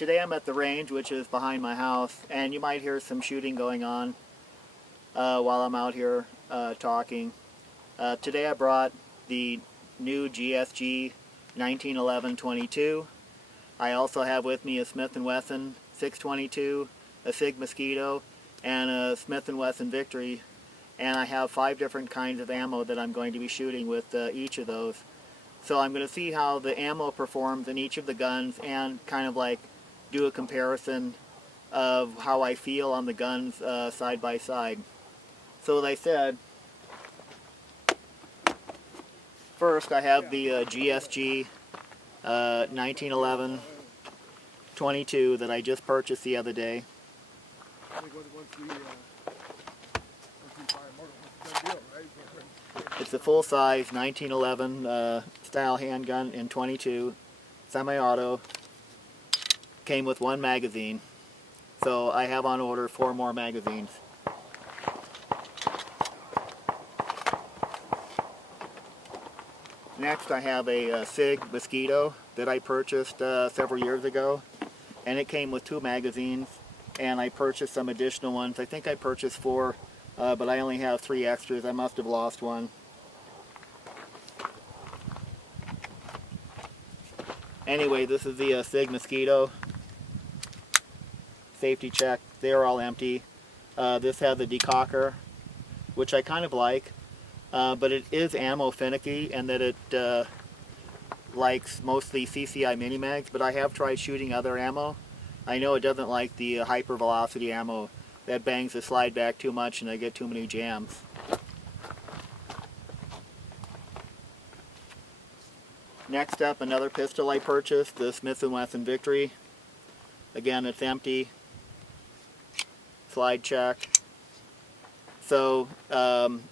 Today I'm at the range, which is behind my house, and you might hear some shooting going on while I'm out here talking. Today I brought the new GSG 1911-22. I also have with me a Smith & Wesson 622, a Sig Mosquito, and a Smith & Wesson Victory. And I have 5 different kinds of ammo that I'm going to be shooting with each of those. So I'm going to see how the ammo performs in each of the guns and kind of like do a comparison of how I feel on the guns side by side. So as I said, first I have the GSG 1911-22 that I just purchased the other day. It's a full-size 1911 style handgun in 22, semi-auto. Came with 1 magazine, so I have on order 4 more magazines. Next I have a Sig Mosquito that I purchased several years ago, and it came with 2 magazines, and I purchased some additional ones. I think I purchased 4, but I only have 3 extras. I must have lost one. Anyway, this is the Sig Mosquito. Safety check, they're all empty. This has a decocker, which I kind of like, but it is ammo finicky, and that it likes mostly CCI Mini-Mags, but I have tried shooting other ammo. I know it doesn't like the hyper velocity ammo. That bangs the slide back too much and I get too many jams. Next up, another pistol I purchased, the Smith & Wesson Victory. Again, it's empty. Slide check. So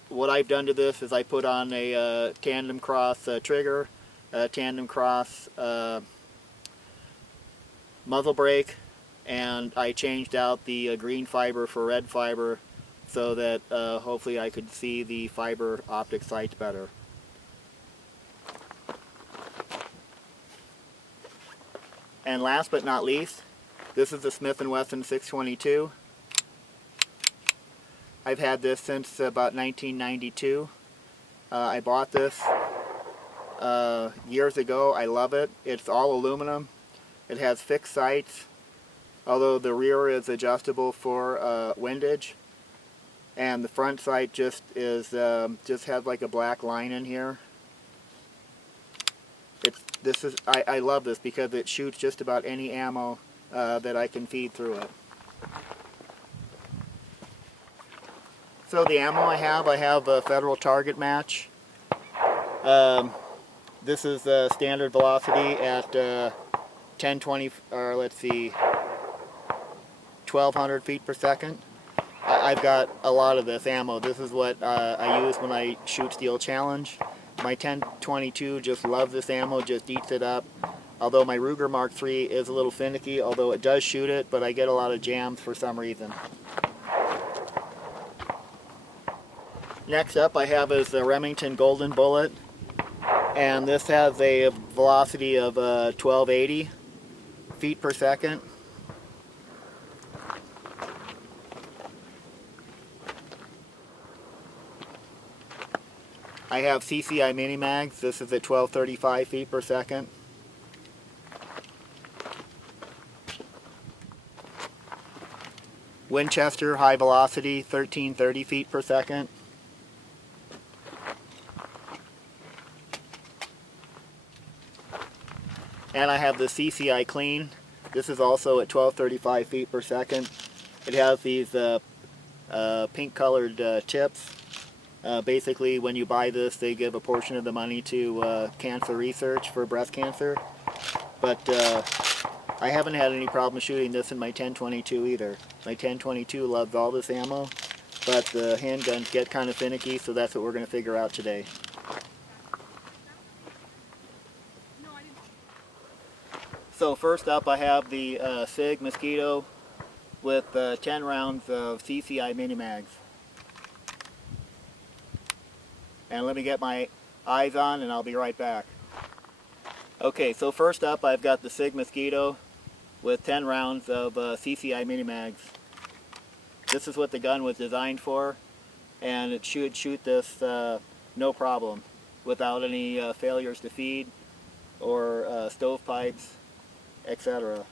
what I've done to this is I put on a tandem cross trigger, a tandem cross muzzle brake, and I changed out the green fiber for red fiber so that hopefully I could see the fiber optic sights better. And last but not least, this is the Smith & Wesson 622. I've had this since about 1992. I bought this years ago. I love it. It's all aluminum. It has fixed sights, although the rear is adjustable for windage. And the front sight just has like a black line in here. I love this because it shoots just about any ammo that I can feed through it. So the ammo I have a Federal Target Match. This is standard velocity at 1200 feet per second. I've got a lot of this ammo. This is what I use when I shoot Steel Challenge. My 10-22 just loves this ammo, just eats it up. Although my Ruger Mark III is a little finicky, although it does shoot it, but I get a lot of jams for some reason. Next up I have is the Remington Golden Bullet, and this has a velocity of 1280 feet per second. I have CCI Mini-Mags. This is at 1235 feet per second. Winchester High Velocity, 1330 feet per second. And I have the CCI Clean. This is also at 1235 feet per second. It has these pink colored tips. Basically, when you buy this, they give a portion of the money to cancer research for breast cancer. But I haven't had any problem shooting this in my 10-22 either. My 10-22 loves all this ammo, but the handguns get kind of finicky, so that's what we're going to figure out today. So first up, I have the Sig Mosquito with 10 rounds of CCI Mini-Mags. And let me get my eyes on and I'll be right back. Okay, so first up I've got the Sig Mosquito with 10 rounds of CCI Mini-Mags. This is what the gun was designed for, and it should shoot this no problem without any failures to feed or stovepipes, etc.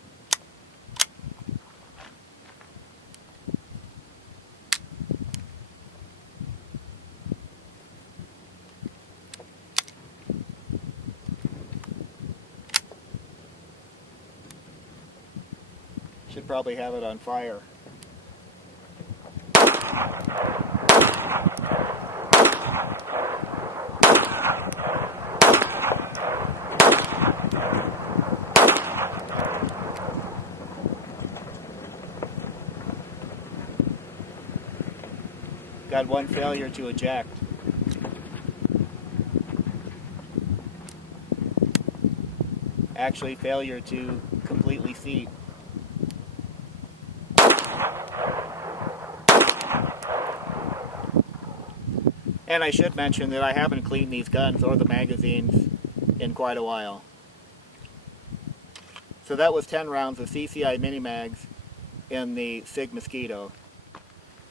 Should probably have it on fire. Got one failure to eject. Actually, failure to completely seat. And I should mention that I haven't cleaned these guns or the magazines in quite a while. So that was 10 rounds of CCI Mini-Mags in the Sig Mosquito.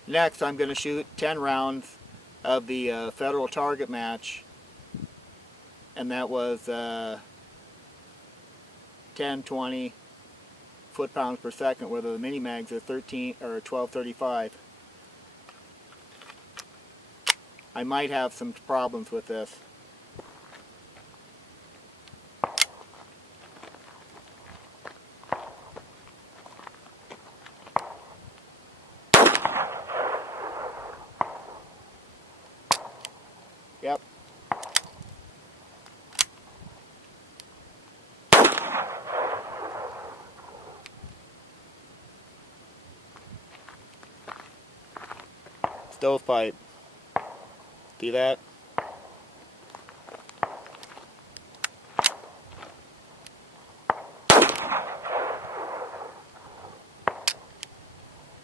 Next, I'm going to shoot 10 rounds of the Federal Target Match, and that was 10, 20 foot-pounds per second, where the Mini-Mags are 1235. I might have some problems with this. Yep. Stovepipe. See that?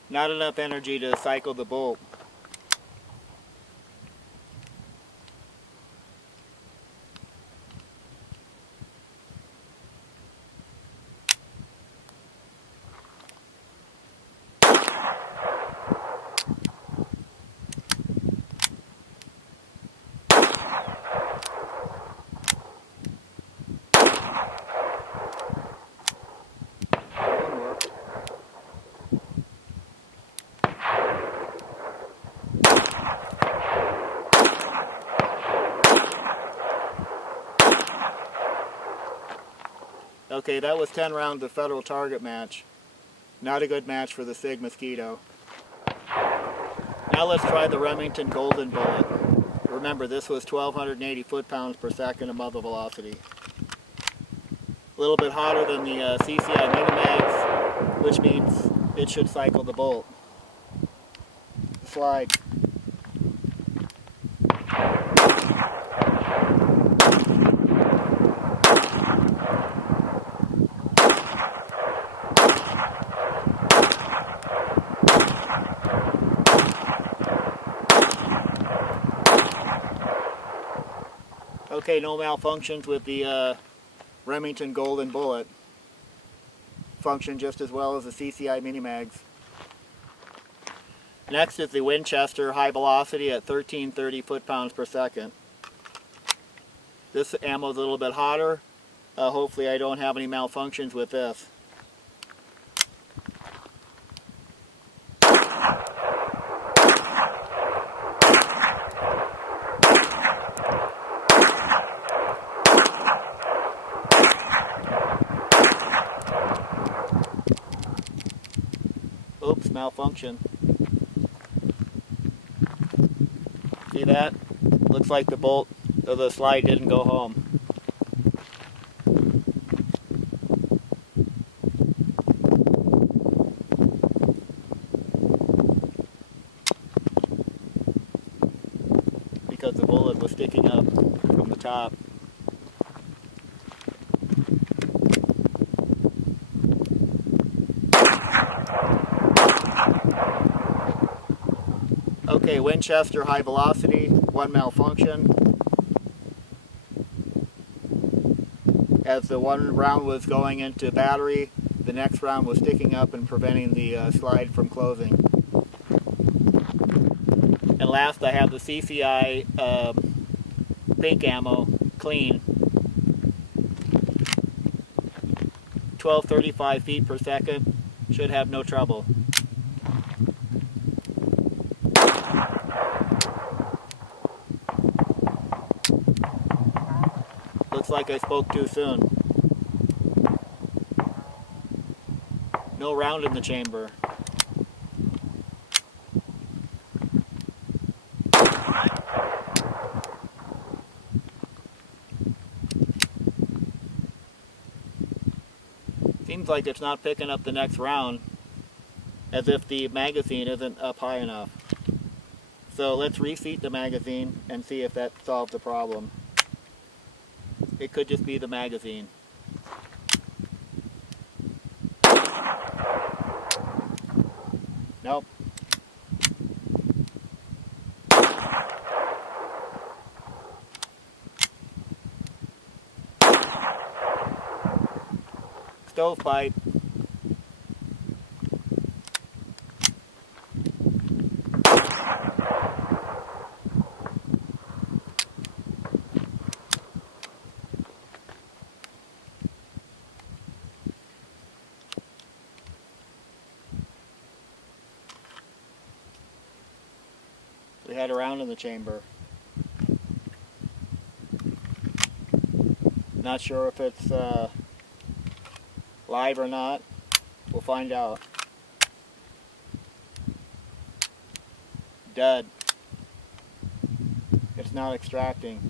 Not enough energy to cycle the bolt. Okay, that was 10 rounds of Federal Target Match. Not a good match for the Sig Mosquito. Now let's try the Remington Golden Bullet. Remember, this was 1,280 foot-pounds per second of muzzle velocity. A little bit hotter than the CCI Mini-Mags, which means it should cycle the bolt. Slide. Okay, no malfunctions with the Remington Golden Bullet. Functioned just as well as the CCI Mini-Mags. Next is the Winchester High Velocity at 1330 foot-pounds per second. This ammo is a little bit hotter. Hopefully I don't have any malfunctions with this. Oops, malfunction. See that? Looks like the bolt of the slide didn't go home. Because the bullet was sticking up from the top. Okay, Winchester High Velocity, one malfunction. As the one round was going into battery, the next round was sticking up and preventing the slide from closing. And last, I have the CCI pink ammo, clean. 1235 feet per second, should have no trouble. Looks like I spoke too soon. No round in the chamber. Seems like it's not picking up the next round, as if the magazine isn't up high enough. So let's reseat the magazine and see if that solves the problem. It could just be the magazine. Nope. Stovepipe. We had a round in the chamber. Not sure if it's live or not. We'll find out. Dead. It's not extracting.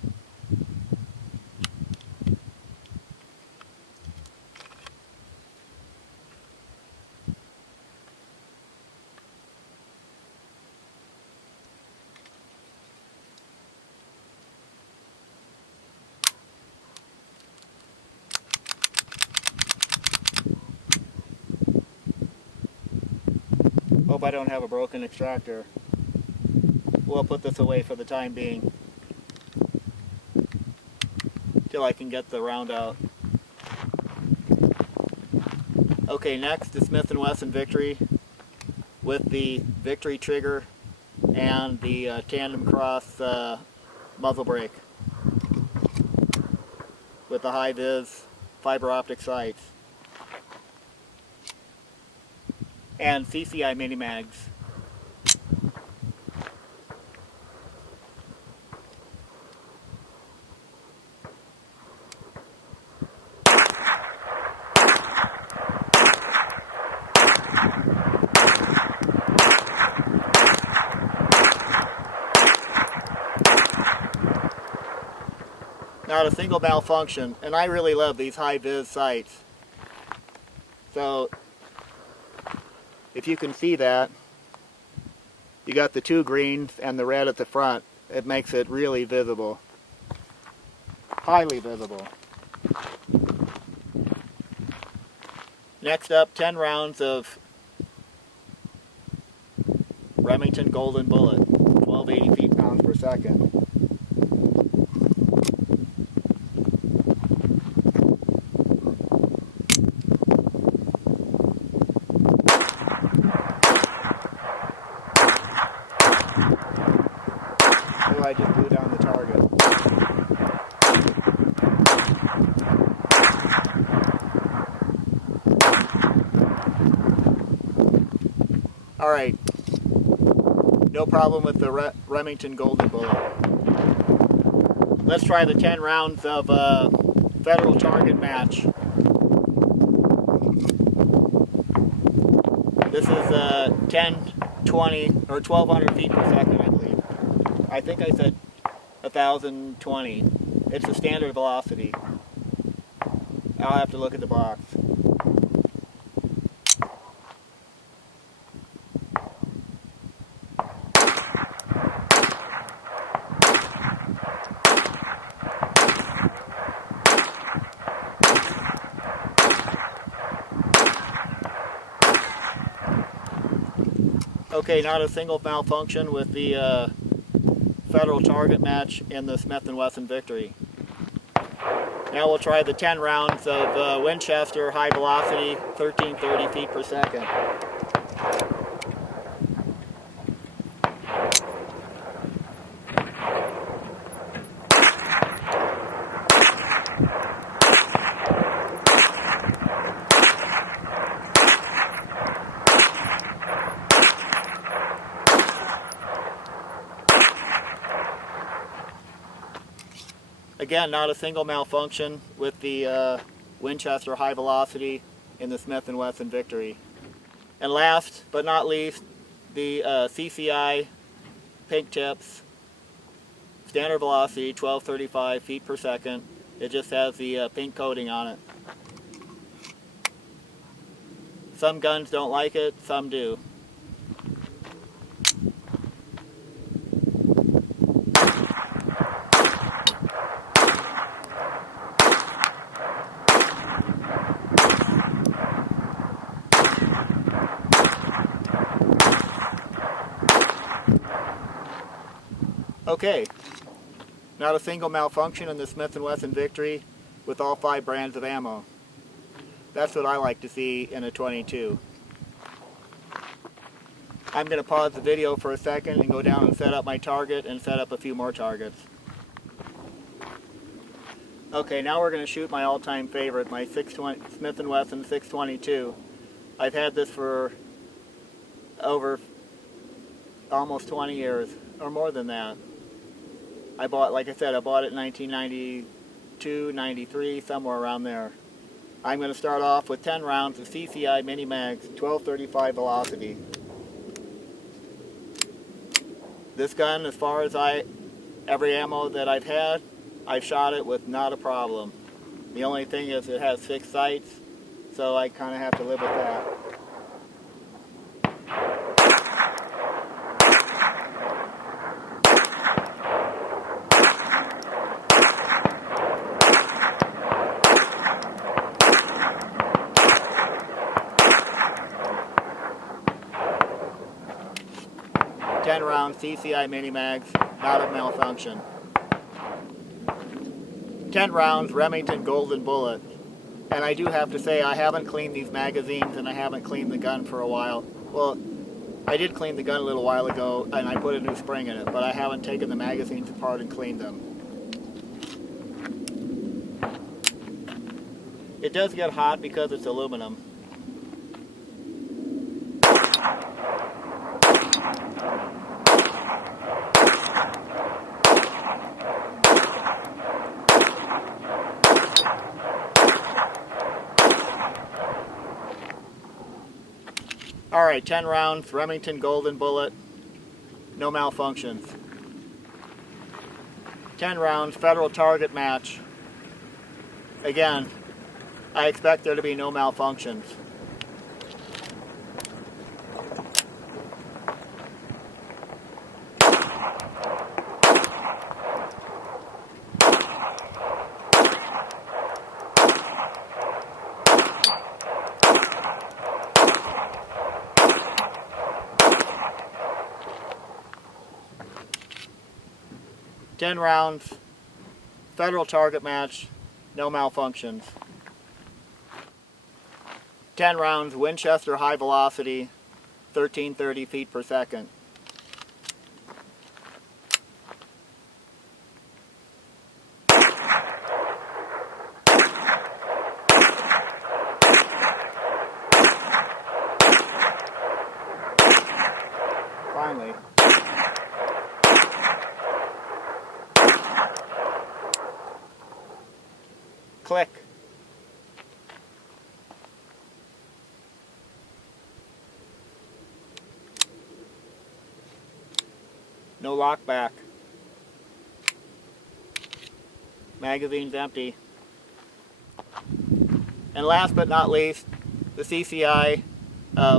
Hope I don't have a broken extractor. We'll put this away for the time being, till I can get the round out. Okay, next is Smith & Wesson Victory with the Victory trigger and the tandem cross muzzle brake with the high-vis fiber optic sights. And CCI Mini-Mags. Not a single malfunction, and I really love these high-vis sights. So, if you can see that, you got the two greens and the red at the front. It makes it really visible. Highly visible. Next up, 10 rounds of Remington Golden Bullet, 1280 feet-pounds per second. I just blew down the target. Alright, no problem with the Remington Golden Bullet. Let's try the 10 rounds of Federal Target Match. This is 10, 20, or 1200 feet per second, I believe. I think I said 1020. It's the standard velocity. I'll have to look at the box. Okay, not a single malfunction with the Federal Target Match in the Smith & Wesson Victory. Now we'll try the 10 rounds of Winchester High Velocity, 1330 feet per second. Again, not a single malfunction with the Winchester High Velocity in the Smith & Wesson Victory. And last but not least, the CCI pink tips, standard velocity, 1235 feet per second. It just has the pink coating on it. Some guns don't like it, some do. Okay, not a single malfunction in the Smith & Wesson Victory with all 5 brands of ammo. That's what I like to see in a 22. I'm going to pause the video for a second and go down and set up my target and set up a few more targets. Okay, now we're going to shoot my all-time favorite, my Smith & Wesson 622. I've had this for over almost 20 years, or more than that. Like I said, I bought it in 1992, 93, somewhere around there. I'm going to start off with 10 rounds of CCI Mini-Mags, 1235 velocity. This gun, as far as every ammo that I've had, I've shot it with not a problem. The only thing is it has 6 sights, so I kind of have to live with that. Round CCI Mini-Mags, not a malfunction. 10 rounds Remington Golden Bullet. And I do have to say I haven't cleaned these magazines and I haven't cleaned the gun for a while. Well, I did clean the gun a little while ago and I put a new spring in it, but I haven't taken the magazines apart and cleaned them. It does get hot because it's aluminum. Alright, 10 rounds, Remington Golden Bullet, no malfunctions. 10 rounds, Federal Target Match. Again, I expect there to be no malfunctions. Ten rounds, Federal Target Match, no malfunctions. 10 rounds, Winchester High Velocity, 1330 feet per second. Finally. Click. No lock back. Magazine's empty. And last but not least, the CCI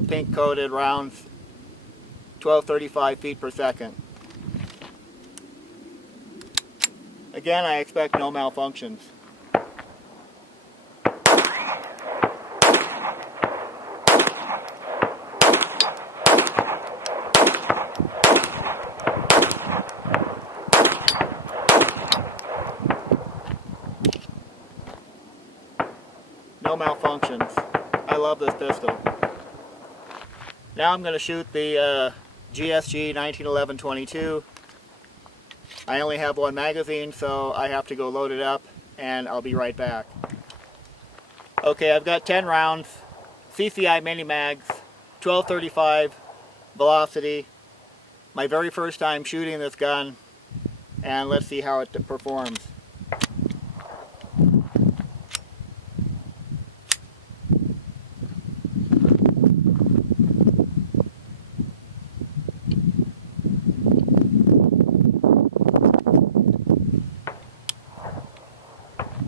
pink coated rounds, 1235 feet per second. Again, I expect no malfunctions. love this pistol. Now I'm going to shoot the GSG 1911-22. I only have one magazine, so I have to go load it up, and I'll be right back. Okay, I've got 10 rounds, CCI Mini-Mags, 1235 velocity. My very first time shooting this gun, and let's see how it performs.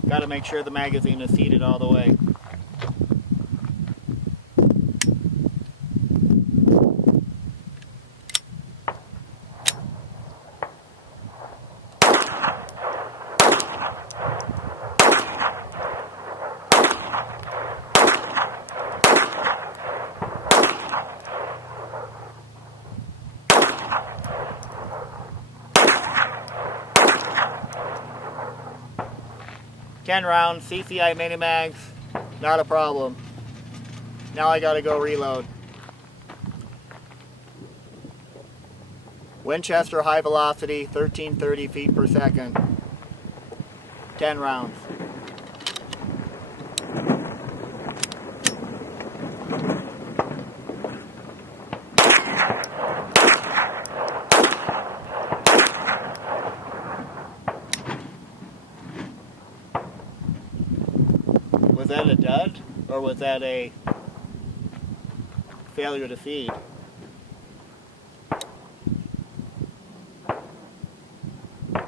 Got to make sure the magazine is seated all the way. Ten rounds, CCI Mini-Mags, not a problem. Now I gotta go reload. Winchester High Velocity, 1330 feet per second. 10 rounds. Was that a dud, or was that a failure to feed?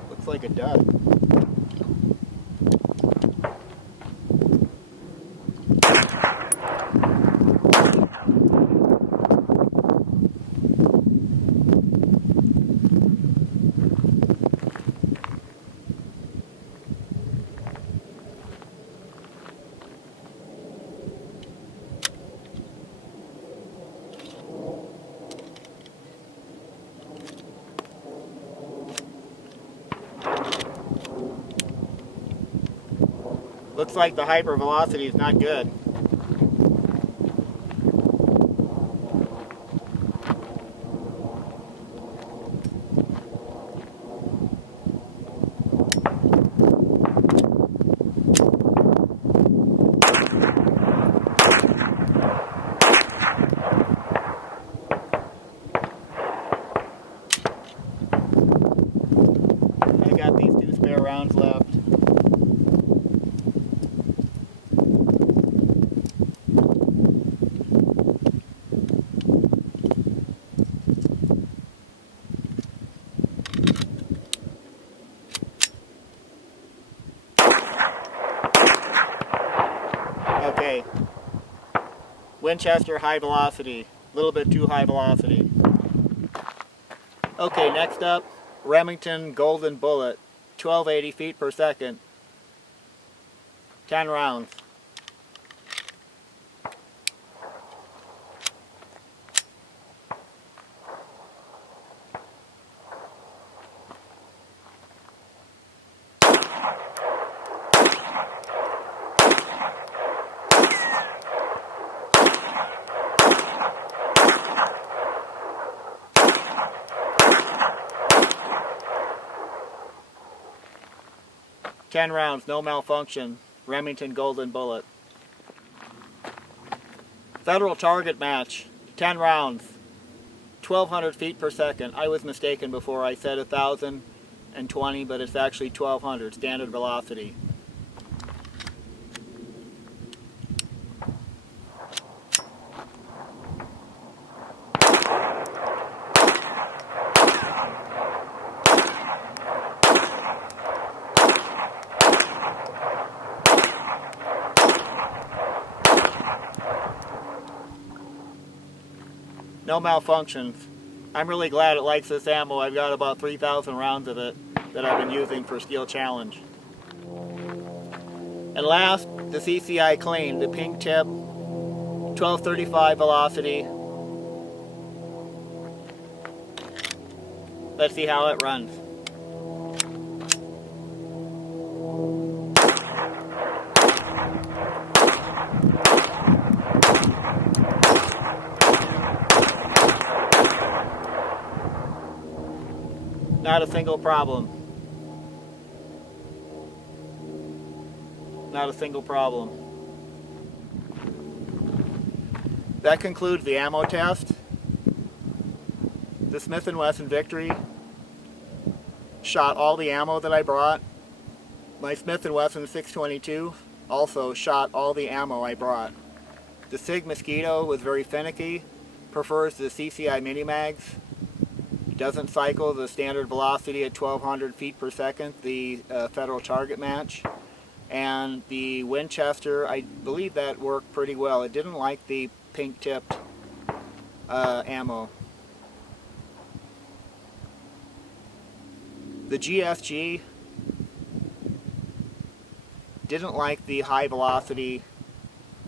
Looks like a dud. Looks like the hyper velocity is not good. I got these 2 spare rounds left. Okay, Winchester High Velocity, a little bit too high velocity. Okay, next up, Remington Golden Bullet, 1280 feet per second, 10 rounds. Ten rounds, no malfunction. Remington Golden Bullet. Federal target match, 10 rounds, 1200 feet per second. I was mistaken before. I said 1020, but it's actually 1200, standard velocity. No malfunctions. I'm really glad it likes this ammo. I've got about 3,000 rounds of it that I've been using for Steel Challenge. And last, the CCI Clean, the pink tip, 1235 velocity. Let's see how it runs. Not a single problem. Not a single problem. That concludes the ammo test. The Smith & Wesson Victory shot all the ammo that I brought. My Smith & Wesson 622 also shot all the ammo I brought. The Sig Mosquito was very finicky, prefers the CCI Mini-Mags, doesn't cycle the standard velocity at 1200 feet per second, the federal target match. And the Winchester, I believe that worked pretty well. It didn't like the pink tipped ammo. The GSG didn't like the high velocity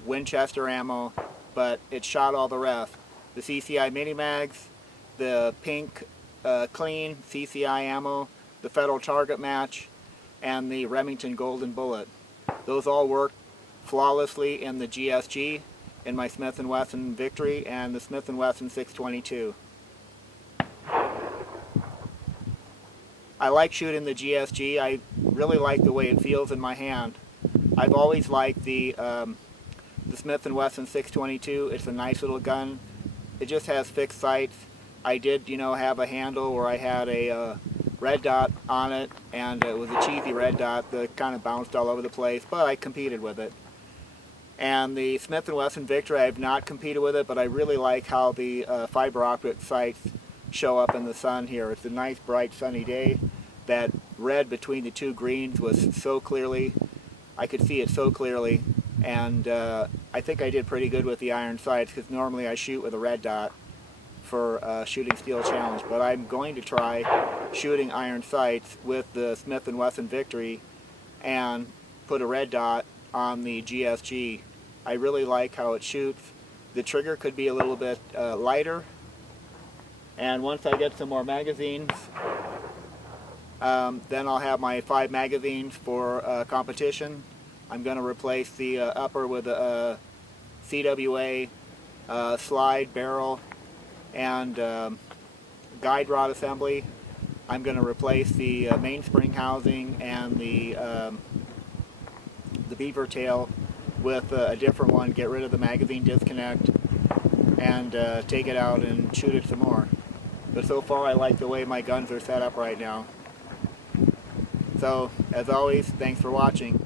Winchester ammo, but it shot all the rest. The CCI Mini-Mags, the pink clean CCI ammo, the federal target match, and the Remington Golden Bullet. Those all worked flawlessly in the GSG, in my Smith & Wesson Victory, and the Smith & Wesson 622. I like shooting the GSG. I really like the way it feels in my hand. I've always liked the Smith & Wesson 622. It's a nice little gun. It just has fixed sights. I did, have a handle where I had a red dot on it, and it was a cheesy red dot that kind of bounced all over the place, but I competed with it. And the Smith & Wesson Victory, I have not competed with it, but I really like how the fiber optic sights show up in the sun here. It's a nice, bright, sunny day. That red between the two greens was so clearly, I could see it so clearly, and I think I did pretty good with the iron sights, because normally I shoot with a red dot for Shooting Steel Challenge, but I'm going to try shooting iron sights with the Smith & Wesson Victory and put a red dot on the GSG. I really like how it shoots. The trigger could be a little bit lighter, and once I get some more magazines, then I'll have my 5 magazines for competition. I'm going to replace the upper with a CWA slide barrel and guide rod assembly. I'm going to replace the mainspring housing and the beaver tail with a different one, get rid of the magazine disconnect, and take it out and shoot it some more. But so far I like the way my guns are set up right now. So, as always, thanks for watching.